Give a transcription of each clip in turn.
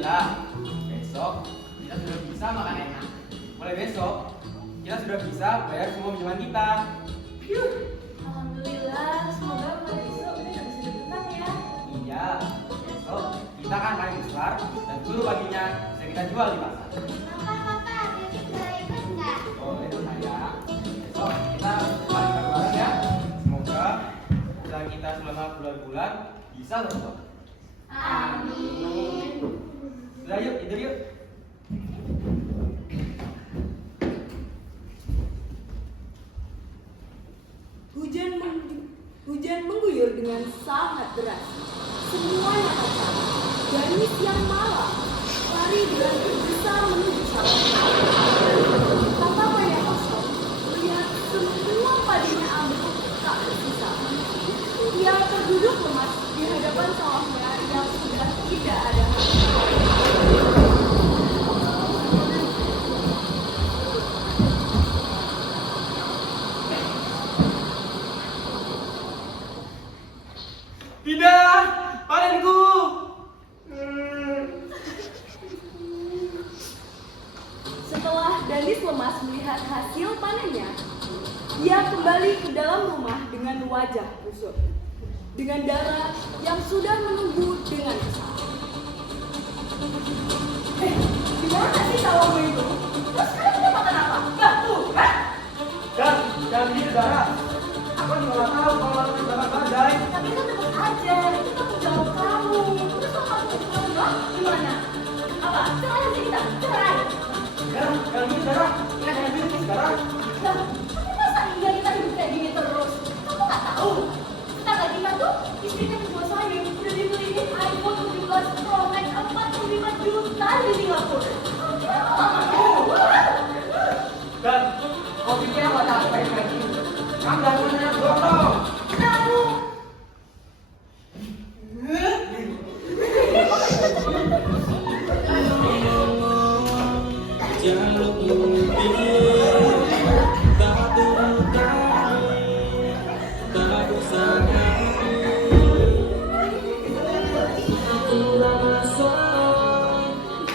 Alhamdulillah, besok kita sudah bisa makan enak. Mulai besok, kita sudah bisa bayar semua pinjaman kita. Yuh. Alhamdulillah, semoga mulai besok udah gak bisa berenang ya. Iya, besok kita kan paling besar dan dulu paginya bisa kita jual di pasar. Papa, Bibi boleh ikut nggak? Boleh dong sayang. Besok kita paling bareng ya. Semoga usaha kita selama bulan-bulan bisa berubah. Amin. Sudah yuk, tidur yuk. Hujan mengguyur dengan sangat deras. Semuanya kacau. Danis yang malam lari dengan tergesa menuju sawahnya. Papa Maya kosong melihat semua padinya ambruk tak tersisa. Dia terduduk lemas di hadapan sawahnya yang sudah tidak ada hasil. Tidak, panenku. Setelah Danis lemas melihat hasil panennya, dia kembali ke dalam rumah dengan wajah kusut, dengan darah yang sudah menunggu dengan kesal. Gimana sih sawahmu itu? Terus sekarang kita makan apa? Batu, kan? Jangan begitu, Dara. Aku juga nggak tahu kalau aku bakal badai. Tapi kan tetap aja, itu tanggung jawab kamu. Terus kalau kamu mau enggak, gimana? Apa? Cerai aja kita, cerai. Jangan gitu, Dara. Kita jangan gitu sekarang. Lah, tapi masa iya kita hidup kayak gini terus? Kamu nggak tahu? Tetangga kita tuh istrinya kedua saya udah dibeliin iPhone 17 Pro Max 45 juta di Singapura. Kalau kita mau Dan kau pikir apa capek kayak gini? Kamu jangan nanya bohong. kamu Jaluk mimpi tak terlukai, tak bersahari. Itulah masa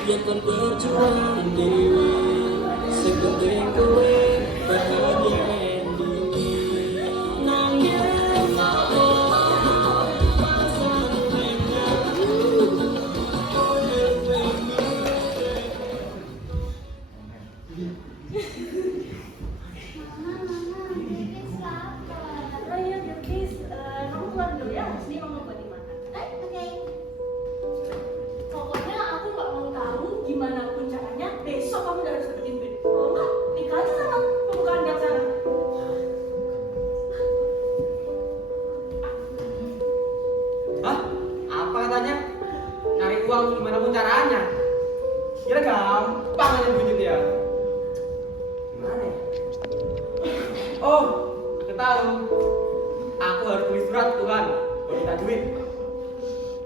yang kan berjuang dewi, segenting kowe bahagia endi. Nangis masa remnya Mama, Bibi lapar. Oh iya, Bilkis, kamu keluar dulu ya, sini mama buat dimakan. Oke. Pokoknya aku nggak mau tahu gimana pun caranya, besok kamu udah harus dapetin duit. Kalau nggak, nikah aja sama pembukaan sana. Hah? Apa katanya? Cari uang gimana pun caranya. Kira gampang aja bujuk dia. Gimana ya? Oh, aku tahu. Aku harus tulis surat ke Tuhan. Baru minta duit.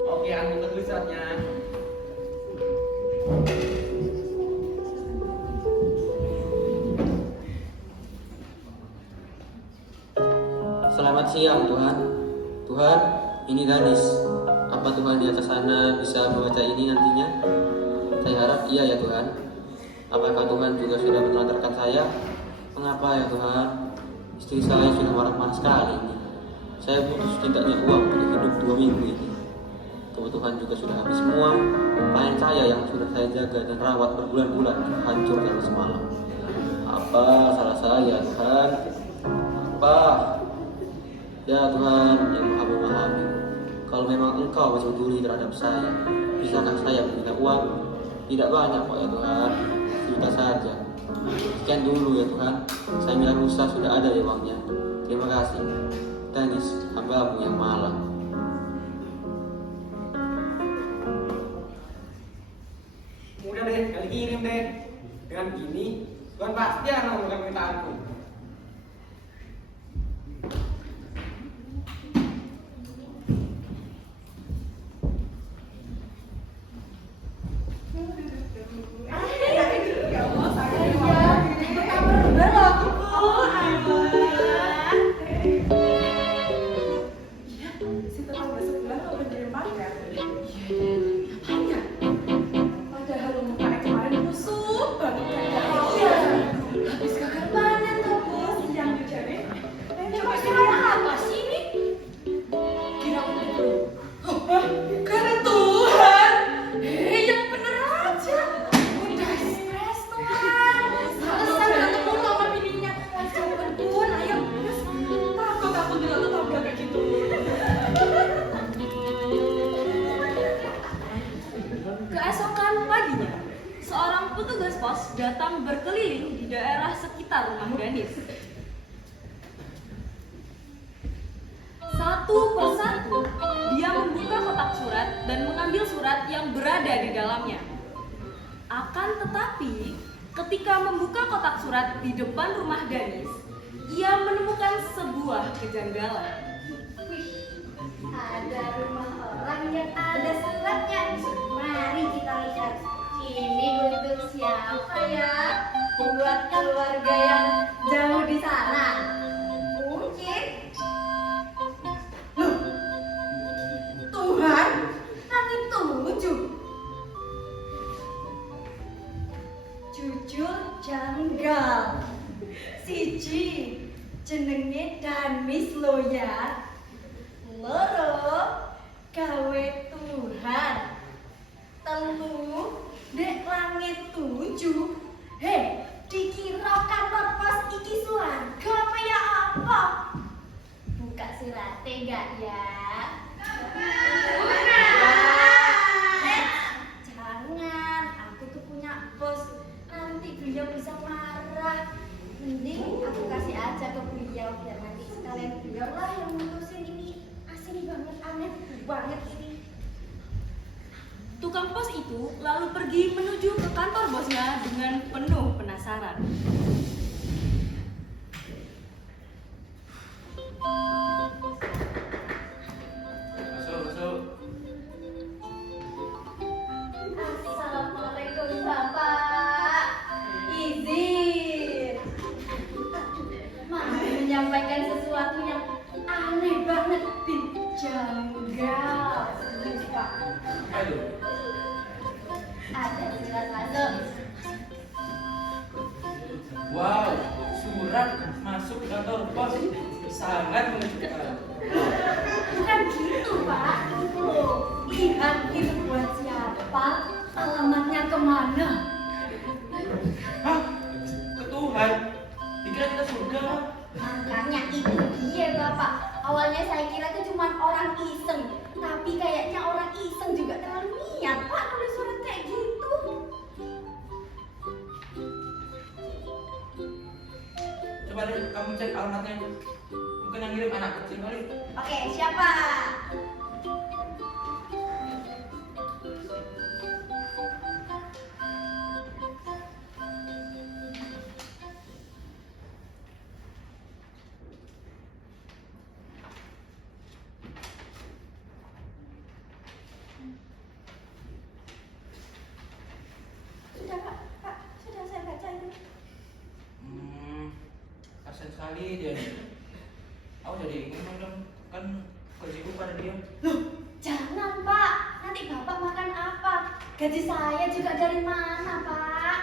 Oke, aku tulis suratnya. Selamat siang Tuhan. Tuhan, ini Danis. Apa Tuhan di atas sana bisa membaca ini nantinya? Saya harap iya ya Tuhan. Apakah Tuhan juga sudah menelantarkan saya? Mengapa ya Tuhan? Istri saya sudah marah-marah sekali ini. Saya butuh setidaknya uang untuk hidup 2 minggu ini. Kebutuhan juga sudah habis semua. Klien saya yang sudah saya jaga dan rawat berbulan-bulan hancur dalam semalam. Apa salah saya Tuhan? Apa? Ya Tuhan yang maha memahami, kalau memang Engkau masih peduli terhadap saya, bisakah saya meminta uang? Tidak banyak kok ya Tuhan, juta saja. Sekian dulu ya Tuhan, saya bilang lusa sudah ada ya uangnya. Terima kasih. Danis, hamba-Mu yang malang. Udah deh, kali kirim deh. Dengan begini, Tuhan pasti akan mengabulkan permintaanku. Si tetangga sebelah tuh udah jadi pacar. sekitar rumah Danis. Satu persatu, dia membuka kotak surat dan mengambil surat yang berada di dalamnya. Akan tetapi, ketika membuka kotak surat di depan rumah Danis, ia menemukan sebuah kejanggalan. Wih, ada rumah orang yang ada suratnya. Mari kita lihat. Ini untuk siapa ya? Buat keluarga yang jauh di sana. Mungkin. Loh, Tuhan, langit 7. Jujur janggal. Siji, jenenge Danis lo ya. Loro, gawe Tuhan. Telu, dek langit 7. Hei, dikira kantor pos iki swarga apa ya apa? Buka suratnya enggak ya? Jangan, aku tuh punya bos. Nanti beliau bisa marah. Mending aku kasih aja ke beliau biar nanti sekalian beliau lah yang ngurusin ini. Asli banget, aneh banget ini. Tukang pos itu lalu pergi menuju ke kantor bosnya dengan penuh penasaran. Masuk. Assalamualaikum Bapak. Izin. Mau menyampaikan sesuatu yang aneh banget, Bin. Janggal. Serius, Pak. Aduh. Ada surat masuk. Wow, surat masuk ke kantor pos. Sangat mengejutkan. Bukan gitu, Pak. Loh, lihat itu buat siapa? Alamatnya kemana? Hah? Ke Tuhan? Dikira kita surga? Makanya itu dia Bapak. Awalnya saya kira itu cuma orang iseng, tapi kayaknya orang iseng juga terlalu niat Pak nulis surat kayak gitu. Coba deh kamu cek alamatnya. Mungkin yang ngirim anak kecil kali. Oke, siapa? Sudah Pak, sudah saya baca itu. Kasian sekali dia nih. Aku jadi ingin dong kan gajiku pada dia. Jangan Pak, nanti Bapak makan apa? Gaji saya juga dari mana Pak?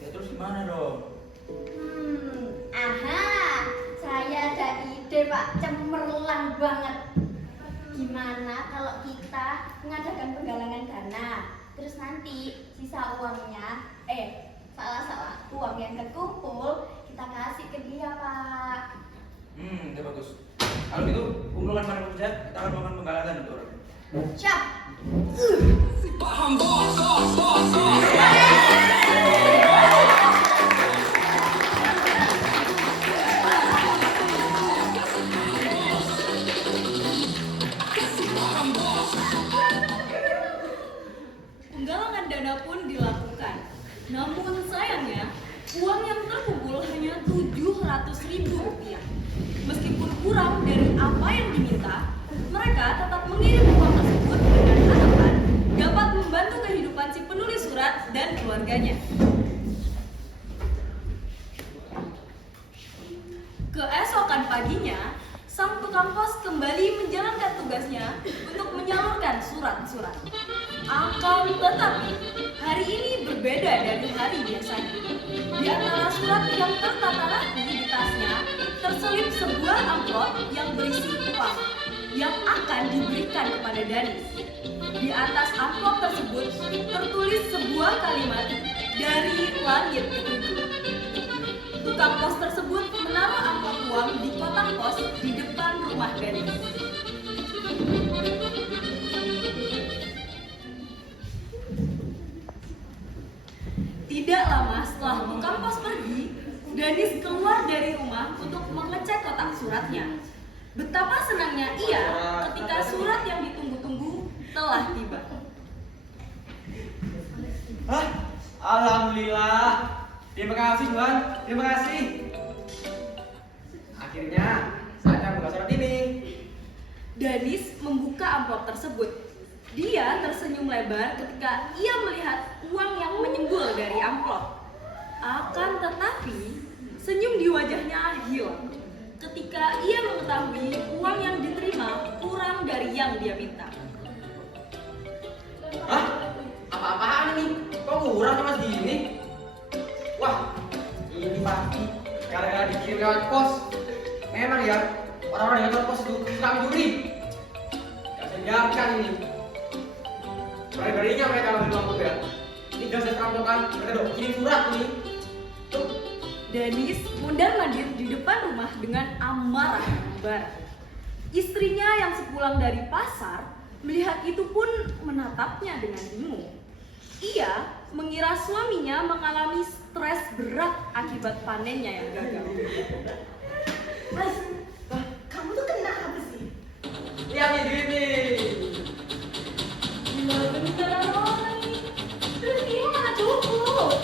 Ya terus gimana dong? Aha, saya ada ide Pak, cemerlang banget. Gimana kalau kita mengadakan penggalangan dana, terus nanti sisa uangnya, salah uang yang terkumpul kita kasih ke dia Pak. Itu bagus. Kalau gitu kumpulkan para pekerja, kita akan melakukan penggalangan untuk orang. Siap. Penggalangan dana pun dilakukan. Namun sayangnya, uang yang terkumpul hanya Rp700.000. Meskipun kurang dari apa yang diminta, mereka tetap mengirim uang tersebut dengan harapan dapat membantu kehidupan si penulis surat dan keluarganya. Keesokan paginya, sang tukang pos kembali menjalankan tugasnya untuk menyalurkan surat-surat. Akan tetapi, hari ini berbeda dari hari biasanya. Di antara surat yang tertata rapi di tasnya, terselip sebuah amplop yang berisi uang yang akan diberikan kepada Danis. Di atas amplop tersebut tertulis sebuah kalimat dari langit ketujuh. Tukang pos tersebut menaruh amplop uang di kotak pos di depan rumah Danis. Tidak lama setelah tukang pos pergi, Danis keluar dari rumah untuk mengecek kotak suratnya. Betapa senangnya ia ketika surat yang ditunggu-tunggu telah tiba. Hah? Alhamdulillah. Terima kasih Tuhan, terima kasih. Akhirnya saya buka surat ini. Danis membuka amplop tersebut. Dia tersenyum lebar ketika ia melihat uang yang menyembul dari amplop. Akan tetapi, senyum di wajahnya hilang ketika ia mengetahui uang yang diterima kurang dari yang dia minta. Hah? Apa-apaan ini? Kok murah cuma segini? Wah, ini pasti gara-gara dikirim lewat pos. Memang ya, orang-orang yang lewat pos itu suka mencuri. Gak bisa dibiarkan ini. Berani-beraninya mereka ambil uang juga. Ini gak saya perampokan, mereka udah kirim surat nih. Tuh. Danis mondar-mandir di depan rumah dengan amarah membara. Istrinya yang sepulang dari pasar melihat itu pun menatapnya dengan bingung. Ia mengira suaminya mengalami stres berat akibat panennya yang gagal. Mas, kamu tuh kenapa sih? Lihat nih duit nih. Gila beneran orang ini. Terus ini mana cukup?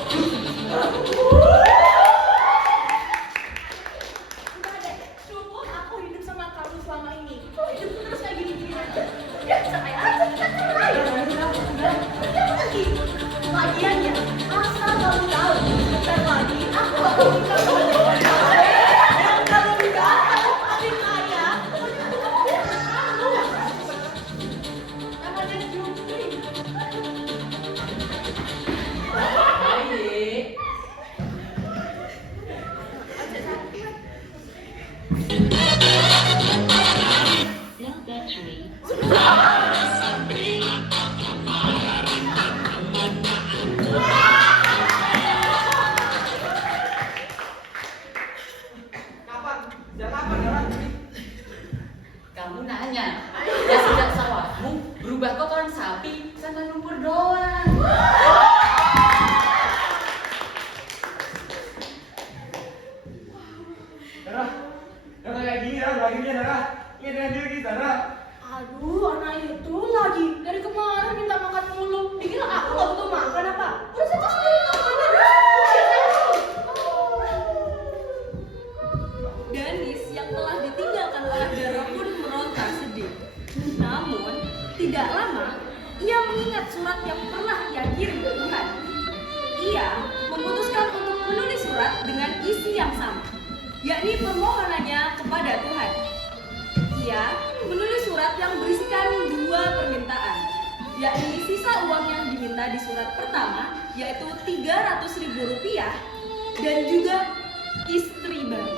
Udah deh, cukup aku hidup sama kamu selama ini. Kok hidup terus kayak gini-gini aja? Ya cerai aja, kita cerai. Udah lagi. Lagian ya, asal kamu tahu, bentar lagi aku akan nikah sama dia. Yang kamu nikah sama paling kaya. Namanya Jupri. Kapan? Sejak kapan ya? Kamu nanya, ya sejak sawahmu berubah kotoran sapi sama lumpur doang. Dara, Dara kayak gini Dara, lagi nih Dara. Ini dengan diri Dara. Aduh, anak itu lagi dari kemarin minta makan mulu. Dikira aku gak butuh makan apa? Udah saja sendiri makan. Danis yang telah ditinggalkan oleh Dara pun meronta sedih. Namun, tidak lama, ia mengingat surat yang pernah ia kirim ke Tuhan. Ia memutuskan untuk menulis surat dengan isi yang sama, yakni permohonannya kepada Tuhan. Ia menulis surat yang berisikan dua permintaan, yakni sisa uang yang diminta di surat pertama, yaitu Rp300.000, dan juga istri baru.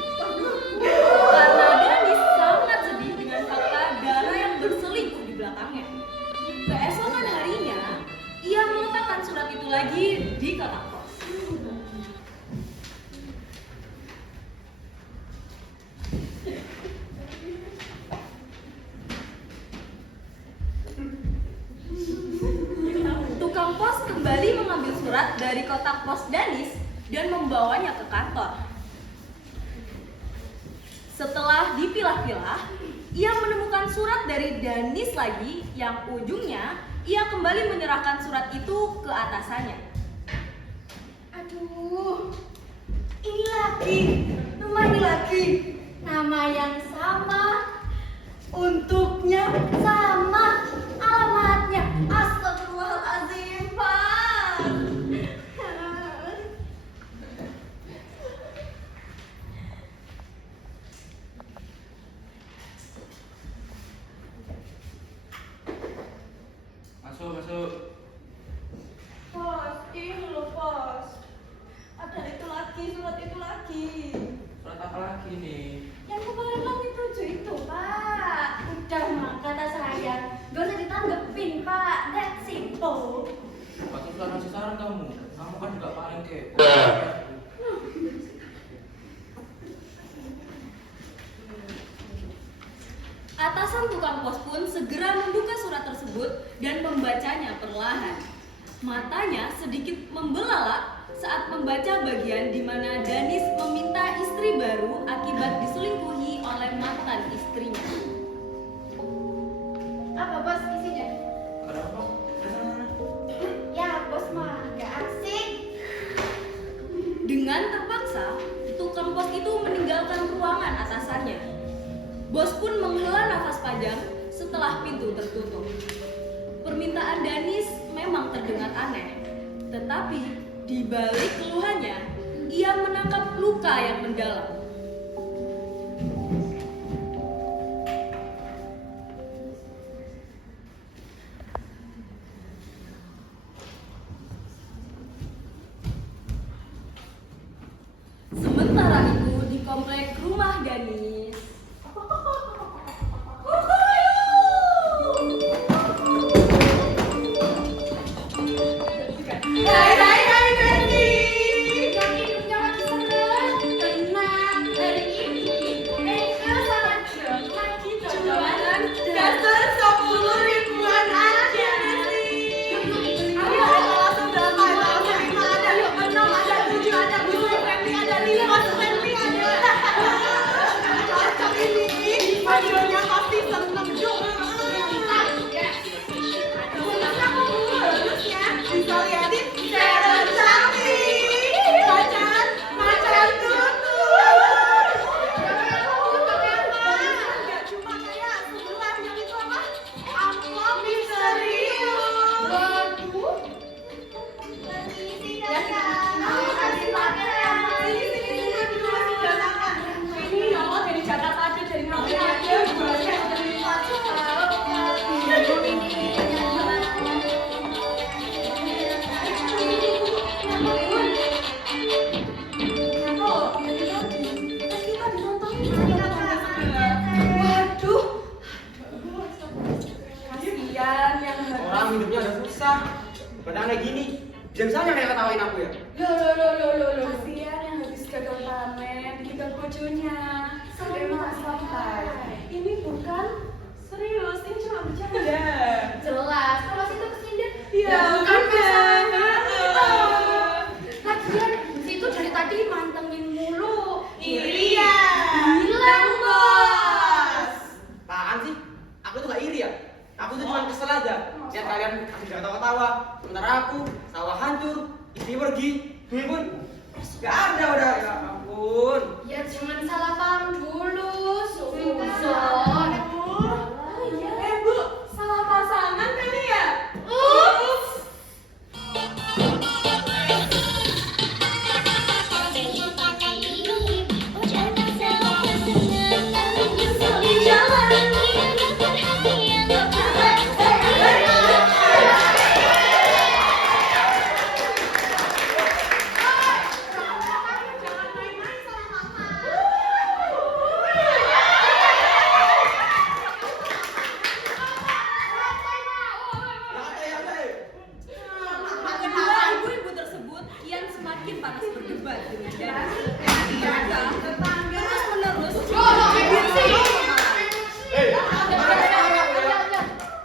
Karena Danis sangat sedih dengan fakta Dara yang berselingkuh di belakangnya. Keesokan harinya, ia meletakkan surat itu lagi di kotak pos. Tukang pos kembali mengambil surat dari kotak pos Danis dan membawanya ke kantor. Setelah dipilah-pilah, ia menemukan surat dari Danis lagi yang ujungnya ia kembali menyerahkan surat itu ke atasannya. Aduh, ini lagi, rumah ini lagi. Nama yang sama, untuknya sama, alamatnya. Astagfirullahaladzim, Pak. Masuk. Pos, ini loh pos. Ada itu lagi, surat itu lagi. Surat apa lagi nih? Yang kemarin langit 7 itu, Pak. Udah mak, kata saya, gak usah ditanggepin, Pak. That's simple. Waktu surat ngasih saran kamu. Kamu kan juga paling kepo. Atasan tukang pos pun segera membuka surat tersebut dan membacanya perlahan. Matanya sedikit membelalak saat membaca bagian di mana Danis meminta istri baru akibat diselingkuhi oleh mantan istrinya. Apa bos isinya? Ada apa? Ya bos mah gak asik. Dengan terpaksa, tukang pos itu meninggalkan ruangan atasannya. Bos pun menghela nafas panjang setelah pintu tertutup. Permintaan Danis memang terdengar aneh, tetapi di balik keluhannya, ia menangkap luka yang mendalam. Sementara itu di komplek rumah Danis. Hai Berti. Yang hidupnya lagi seneng, tenang. Hari ini Eka sama John lagi Jualan dasar 10.000-an aja sih. Ayo langsung berapa? Ada 5, ada 6, ada 7, ada 10, Ferdi ada 5, Ferdi ada. Cocok ini. Videonya pasti seneng juga. Bisa liatin Sharon cantik. Macan tutur. Gak cuma kayak sebelah yang itu apa? Amplop misterius. Waduh. Permisi kakak. Aku kasih makan ya. Sini, dulu masih datangan. Ini ya Allah dari Jakarta aja, dari Malaysia aja. Banyak dari Waduh. Kasihan yang Orang hidupnya udah susah. Padahal kayak gini. Bisa-bisanya kayak ketawain aku ya. Loh. Kasihan yang habis gagal panen ditinggal bojonya. Emang santai. Ini bukan serius, ini cuma bercanda. Jelas, kalau situ kesindir. Ya, bukan bener. masalah. Lagian situ dari tadi mantengin mulu. Iya. Bilang bos. Apaan sih? Aku tuh gak iri ya. Aku tuh cuma kesel aja. Lihat kalian asik ketawa-ketawa. Sementara aku sawah hancur, istri pergi, duit pun gak ada udah. Ya ampun. Ya jangan salah paham dulu, Suzon. Bu, salah pasangan kali ya? Ups. Jangan main-main sama mama. Kedua ibu-ibu tersebut kian semakin panas berdebat dengan Danis. Mereka terus-menerus Hei,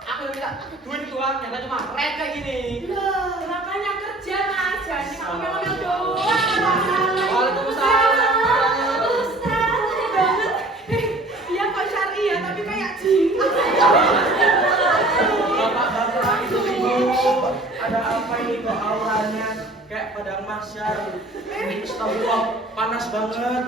aku minta duit itu kan, nyata cuma red kayak gini. Loh, makanya kerja mas, jangan ngomel-ngomel doang. Waalaikumsalam. Ustaz, banget. Dia kok syari ya, tapi kayak jin. Bapak-bapak ibu-ibu, ada apa ini kok auranya kayak padang mahsyar? Astagfirullah, panas banget.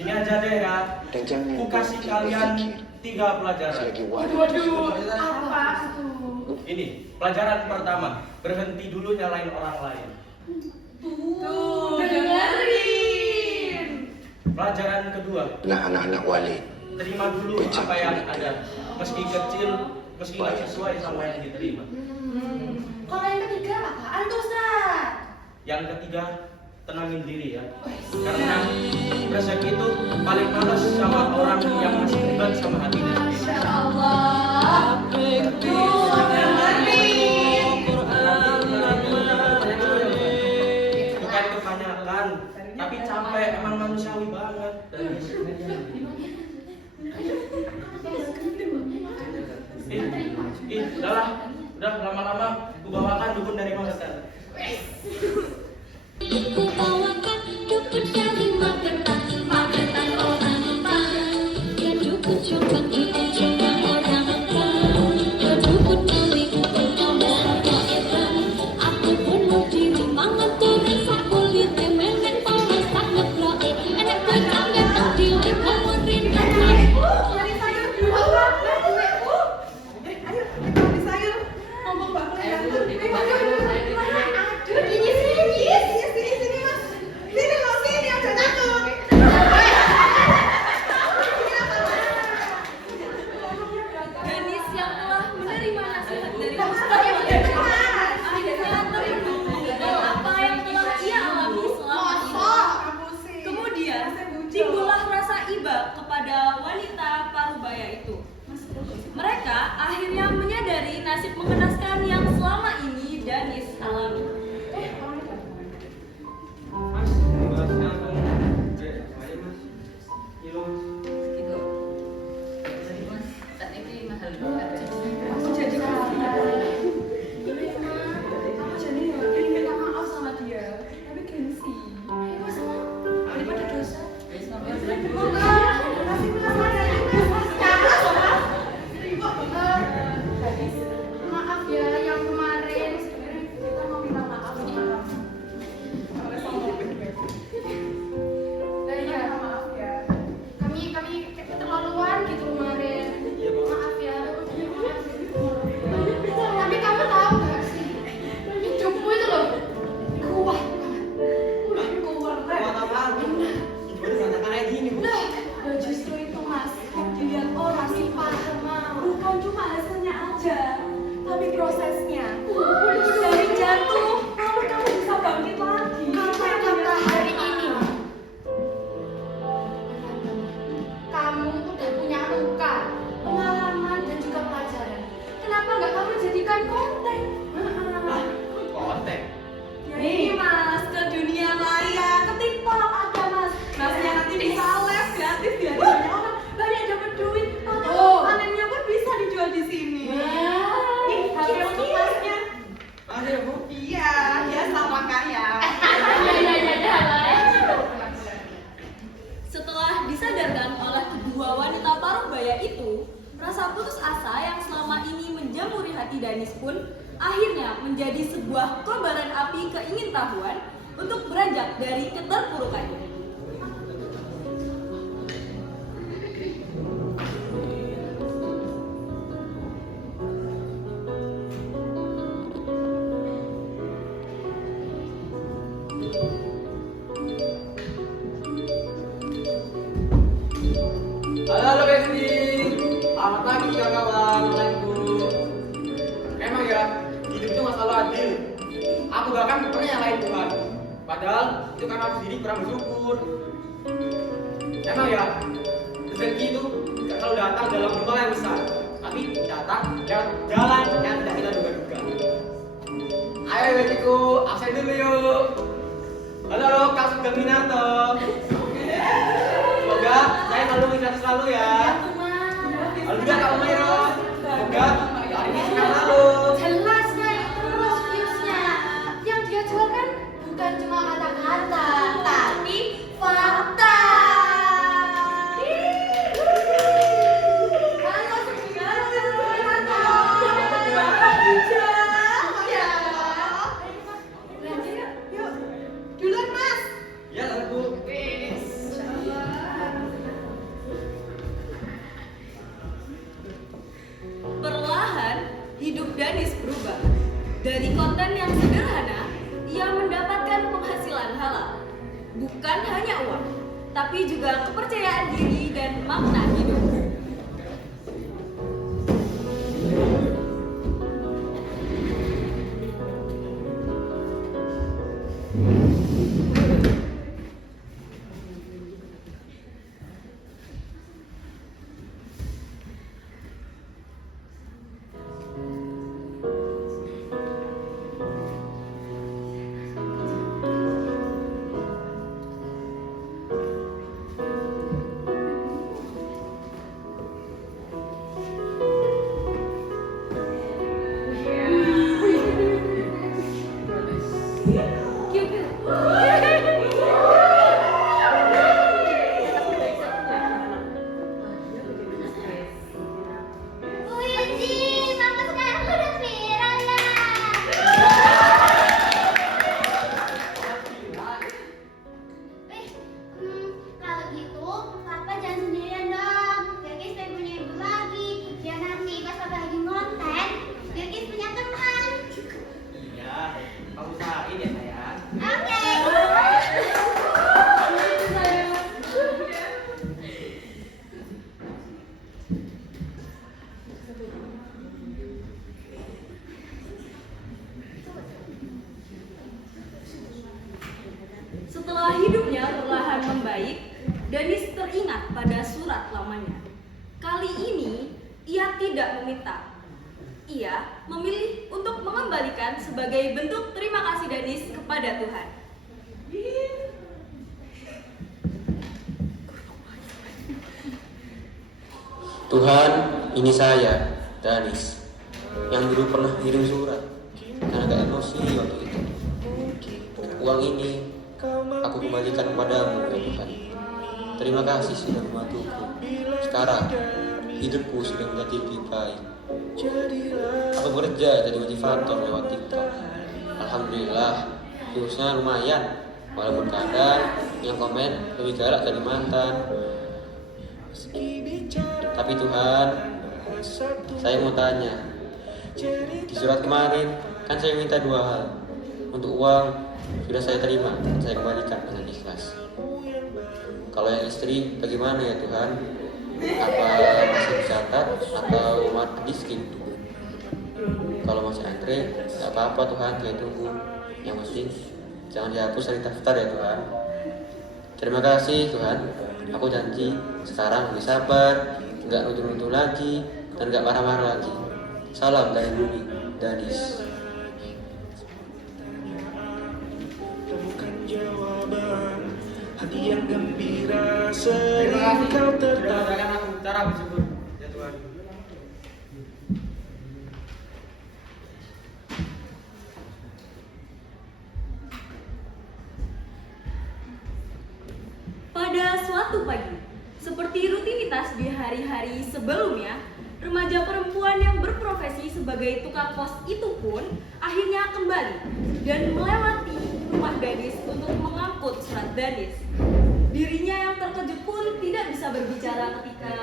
Gini aja deh ya, Dan jangan aku kasih kalian 3 pelajaran. selagi waduh. Waduh, apa tuh? Ini, pelajaran pertama, berhenti dulu nyalain orang lain. Tuh, dengerin. Pelajaran kedua, Nah anak-anak Walid, terima dulu apa yang ada. Meski kecil, meski nggak sesuai sama yang diterima. Kalau yang ketiga apaan tuh, Ustaz? Yang ketiga, tenangin diri ya. Karena rezeki itu paling males sama orang yang masih beban sama hatinya sendiri. Masya Allah. Tuh, dengerin. Bukan kebanyakan, tapi capek, emang manusiawi banget. Udahlah, Udah lama-lama aku bawakan dukun dari Magetan. Ku bawakan dukun dari Magetan, Magetan orang Padang. Ya dukun Jombang, dukun Jombang orang Padang. Ya dukun Dewi, dukun Jombang Edan. Aku bunuh diri, mangan turun sakulit, memen panas sangat bloke. Enak gue kaget tadi, kemudian Cari sayur dulu. Ayo, cari sayur. Ngomong bakal Ayo, ganteng. Bu, dibuka dulu, saya di sini. Aduh, ini sini, Mas. Sini loh, sini, jangan takut. Danis yang telah menerima nasihat dari Lah, Mustafa ayo, akhirnya terpenuhi apa yang telah ia alami selama ini. Kemudian timbullah rasa iba kepada wanita parubaya itu. Mereka akhirnya menyadari nasib mengenaskan yang selama ini Danis alami. Mas, terima kasih. Ayo mas. Iya mas. Gitu. Jadi Mas, saat ini mahal banget. Aku jadi minta maaf sama dia, tapi gengsi. Daripada dosa. Guys, ngapain? Maaf ya yang kemarin. Kita mau minta maaf sama kamu. Iya, maaf ya. Kami keterlaluan gitu kemarin. Iya bang. Maaf ya. Tapi kamu tahu gak sih? Hidupmu itu loh kuat banget. Kuat Kuat apaan? Hidupnya berantakan kayak gini bu. Nah, justru itu Mas, dilihat orang sih paham. Bukan cuma hasilnya aja, tapi prosesnya. Dari jatuh, lalu kamu bisa bangkit lagi. Kata-kata hari ini, kamu udah punya luka, pengalaman dan juga pelajaran. Kenapa nggak kamu jadikan konten? Ah, konten. Nih Mas, ke dunia maya, ke TikTok ada Mas. Masnya nanti bisa live gratis biar banyak orang banyak dapat duit. Oh. Panennya pun bisa dijual di sini. Nih, HP untuk Masnya. Ada ya bu? Iya, dia sama kaya. Setelah disadarkan oleh kedua wanita parubaya itu, rasa putus asa yang selama ini menjamuri hati Danis pun akhirnya menjadi sebuah kobaran api keingintahuan untuk beranjak dari keterpurukannya. Halo Besti. Selamat pagi kawan, temanku. Emang ya, hidup itu nggak selalu adil. Aku bahkan pernah nyalain Tuhan. Padahal itu karena aku sendiri kurang bersyukur. Emang ya, rezeki itu nggak selalu datang dalam jumlah yang besar, tapi datang lewat jalan yang tidak kita duga-duga. Ayo Bestiku, absen dulu yuk. Halo Kak Sugeng Minarto. Semoga saya selalu ingat selalu ya. Halo juga Kak Umairo. Semoga hari ini sehat selalu. Jelas naik terus viewsnya. Yang dia jual kan bukan cuma kata-kata, tapi fakta. Halo Yuk, duluan Mas. Ya aku. Perlahan, hidup Danis berubah. Dari konten yang sederhana, ia mendapatkan penghasilan halal. Bukan hanya uang, tapi juga kepercayaan diri dan makna hidup. kondisinya perlahan membaik, Danis teringat pada surat lamanya. Kali ini ia tidak meminta. Ia memilih untuk mengembalikan sebagai bentuk terima kasih Danis kepada Tuhan. Tuhan, ini saya, Danis, yang dulu pernah kirim surat karena agak emosi waktu itu. Uang ini aku kembalikan kepadamu, ya Tuhan. Terima kasih sudah membantuku. Sekarang hidupku sudah menjadi lebih baik. Aku bekerja jadi motivator lewat TikTok. Alhamdulillah, viewsnya lumayan. Walaupun kadang yang komen lebih galak dari mantan. Tapi Tuhan, saya mau tanya. Di surat kemarin kan saya minta 2 hal. Untuk uang sudah saya terima dan saya kembalikan dengan ikhlas. Kalau yang istri bagaimana ya Tuhan? Apa masih dicatat atau mark diskin? Kalau masih antre, nggak apa-apa Tuhan, saya tunggu. Yang penting jangan dihapus dari daftar ya Tuhan. Terima kasih Tuhan. Aku janji sekarang lebih sabar, nggak nuduh-nuduh lagi, dan nggak marah-marah lagi. Salam dari bumi, Danis. Temukan jawaban hati yang gembira Terima sering kasih kau sudah tertarik. mengajarkan aku cara bersyukur, ya Tuhan. Pada suatu pagi, seperti rutinitas di hari-hari sebelumnya, remaja perempuan yang berprofesi sebagai tukang pos itu pun akhirnya kembali dan melewati rumah Danis untuk mengangkut surat Danis. Dirinya yang terkejut pun tidak bisa berbicara ketika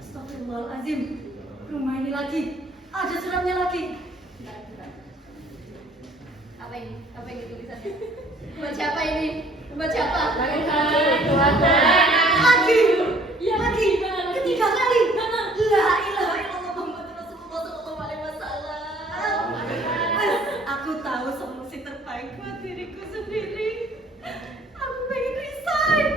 Astagfirullahaladzim, rumah ini lagi, ada suratnya lagi. Apa ini? Apa ini tulisannya? Buat siapa ini? Buat siapa? Tuhan. Lagi! Ya lagi! Ketiga kali! La ilaha illallah Muhammadur Rasulullah sallallahu alaihi wasallam. Aku tahu solusi terbaik buat diriku sendiri. Aku pengen resign.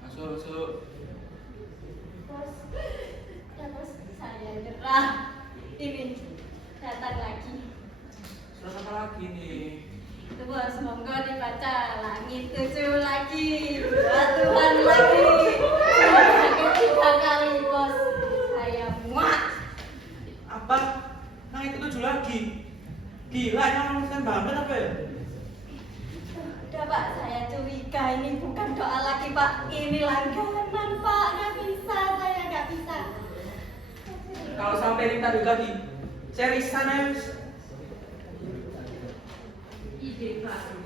Masuk. Bos, ya bos, saya nyerah. Ini datang lagi. Surat apa lagi nih? Itu bos, monggo dibaca. Langit 7 lagi, buat Tuhan lagi. Ketiga kali bos, saya muak. Apa? Nah itu 7 lagi. Gila, ini orang banget apa ya? Udah pak, saya curiga ini bukan doa lagi pak. Ini langganan pak, nggak bisa, saya nggak bisa. Kalau sampai minta duit lagi, saya resign aja. Ide baru.